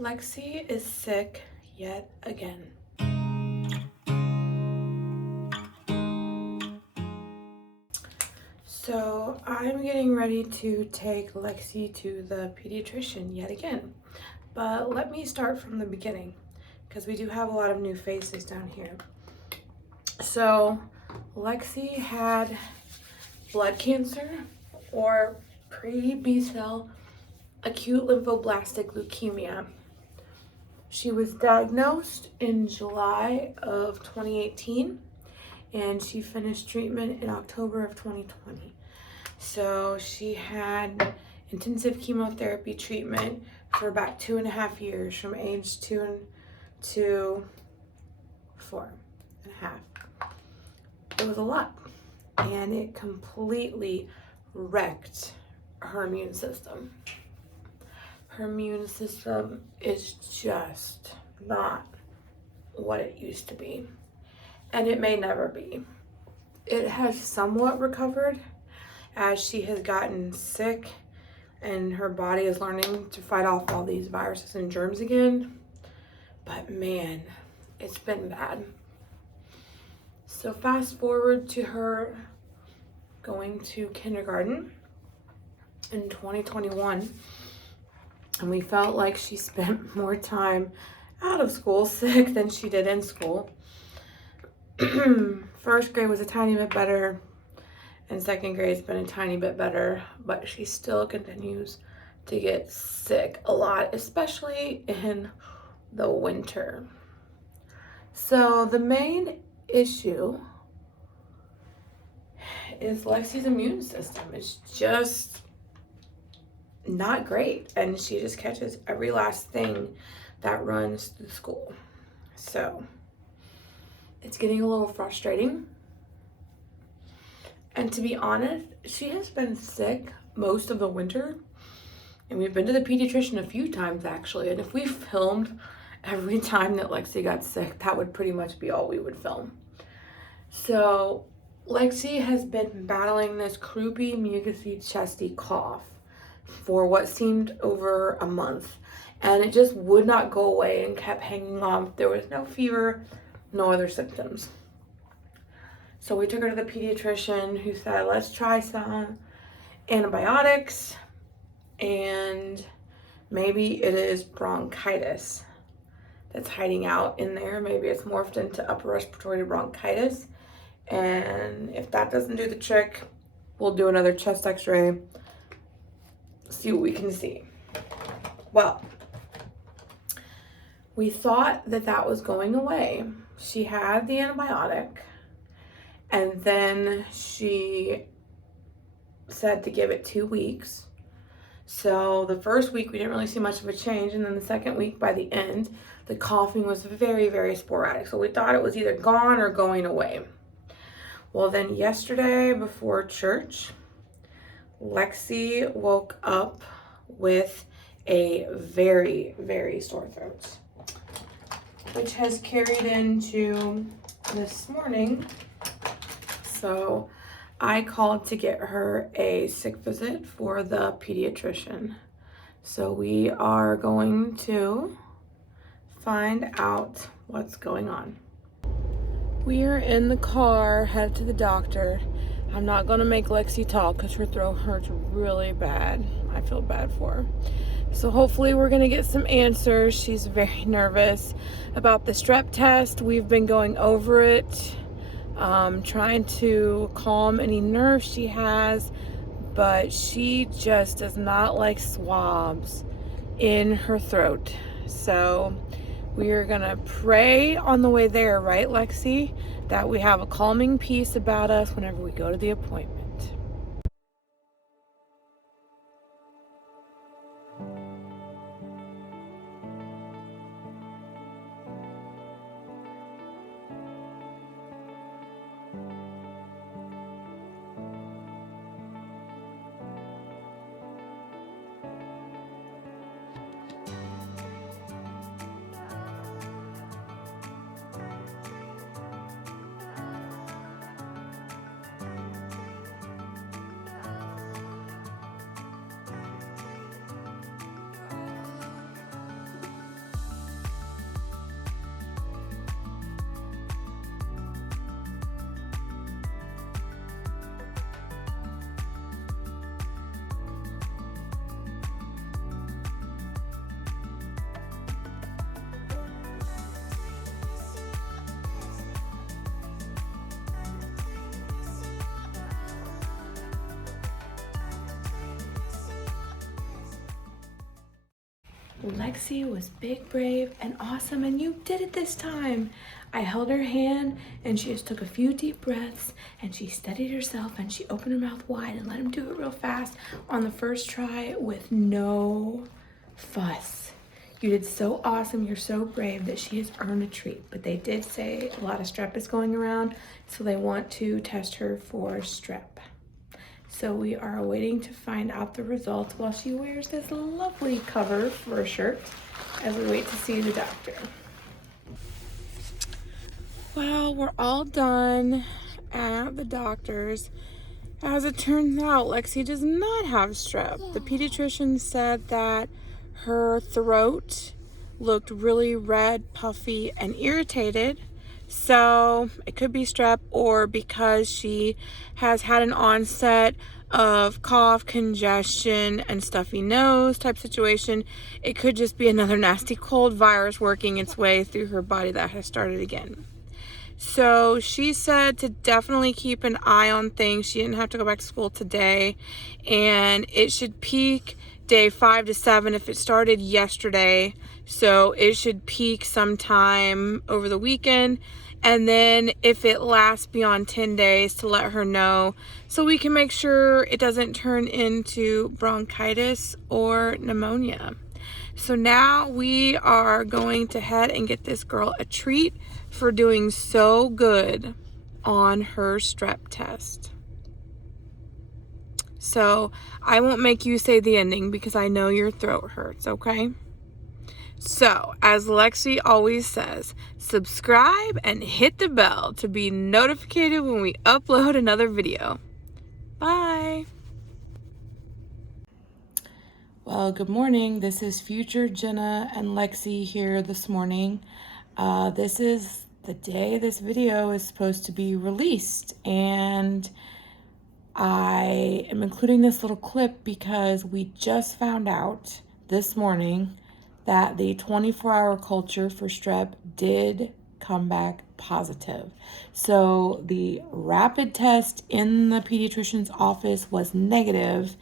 Lexi is sick yet again. So I'm getting ready to take Lexi to the pediatrician yet again. But let me start from the beginning because we do have a lot of new faces down here. So Lexi had blood cancer or pre-B-cell acute lymphoblastic leukemia. She was diagnosed in July of 2018 and she finished treatment in October of 2020. So she had intensive chemotherapy treatment for about 2.5 years, from age 2 to 4.5. It was a lot, and it completely wrecked her immune system. Her immune system is just not what it used to be, and it may never be. It has somewhat recovered as she has gotten sick and her body is learning to fight off all these viruses and germs again. But man, it's been bad. So fast forward to her going to kindergarten in 2021, and we felt like she spent more time out of school sick than she did in school. First grade was a tiny bit better, and second grade's been a tiny bit better, but she still continues to get sick a lot, especially in the winter. So the main issue is Lexi's immune system. It's just not great, and she just catches every last thing that runs through school. So it's getting a little frustrating. And to be honest, she has been sick most of the winter, and we've been to the pediatrician a few times actually, and if we filmed every time that Lexi got sick, that would pretty much be all we would film. So Lexi has been battling this croupy, mucusy, chesty cough for what seemed over a month, and it just would not go away and kept hanging on. There was no fever, no other symptoms. So we took her to the pediatrician, who said, let's try some antibiotics, and maybe it is bronchitis that's hiding out in there. Maybe it's morphed into upper respiratory bronchitis. And if that doesn't do the trick, we'll do another chest x-ray, see what we can see. Well, we thought that that was going away. She had the antibiotic, and then she said to give it 2 weeks. So the first week we didn't really see much of a change, and then the second week, by the end, the coughing was very, very sporadic. So we thought it was either gone or going away. Well, then yesterday before church, Lexi woke up with a very, very sore throat, which has carried into this morning. So I called to get her a sick visit for the pediatrician. So we are going to find out what's going on. We are in the car, headed to the doctor. I'm not gonna make Lexi talk because her throat hurts really bad. I feel bad for her. So hopefully we're gonna get some answers. She's very nervous about the strep test. We've been going over it, trying to calm any nerves she has, but she just does not like swabs in her throat. So we are gonna pray on the way there, right, Lexi? That we have a calming peace about us whenever we go to the appointment. Lexi was big, brave, and awesome, and you did it this time. I held her hand, and she just took a few deep breaths, and she steadied herself, and she opened her mouth wide and let him do it real fast on the first try with no fuss. You did so awesome. You're so brave that she has earned a treat. But they did say a lot of strep is going around, so they want to test her for strep. So we are waiting to find out the results while she wears this lovely cover for a shirt as we wait to see the doctor. Well, we're all done at the doctor's. As it turns out, Lexi does not have strep. The pediatrician said that her throat looked really red, puffy, and irritated. So it could be strep, or because she has had an onset of cough, congestion, and stuffy nose type situation, it could just be another nasty cold virus working its way through her body that has started again. So she said to definitely keep an eye on things. She didn't have to go back to school today, and it should peak day 5 to 7 if it started yesterday. So it should peak sometime over the weekend, and then if it lasts beyond 10 days, to let her know so we can make sure it doesn't turn into bronchitis or pneumonia. So now we are going to head and get this girl a treat for doing so good on her strep test. So I won't make you say the ending because I know your throat hurts, okay? So, as Lexi always says, subscribe and hit the bell to be notified when we upload another video. Bye! Well, good morning. This is future Jenna and Lexi here this morning. This is the day this video is supposed to be released, and I am including this little clip because we just found out this morning that the 24-hour culture for strep did come back positive. So the rapid test in the pediatrician's office was negative,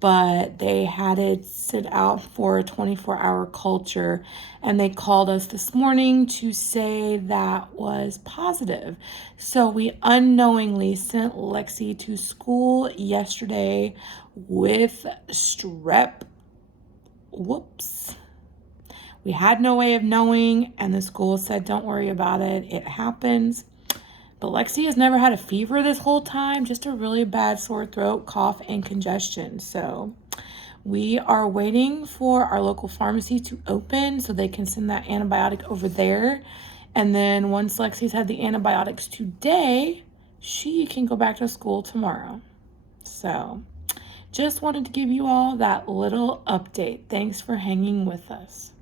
but they had it sent out for a 24-hour culture, and they called us this morning to say that was positive. So we unknowingly sent Lexi to school yesterday with strep. Whoops. We had no way of knowing, and the school said, don't worry about it. It happens. But Lexi has never had a fever this whole time, just a really bad sore throat, cough, and congestion. So we are waiting for our local pharmacy to open so they can send that antibiotic over there. And then once Lexi's had the antibiotics today, she can go back to school tomorrow. So just wanted to give you all that little update. Thanks for hanging with us.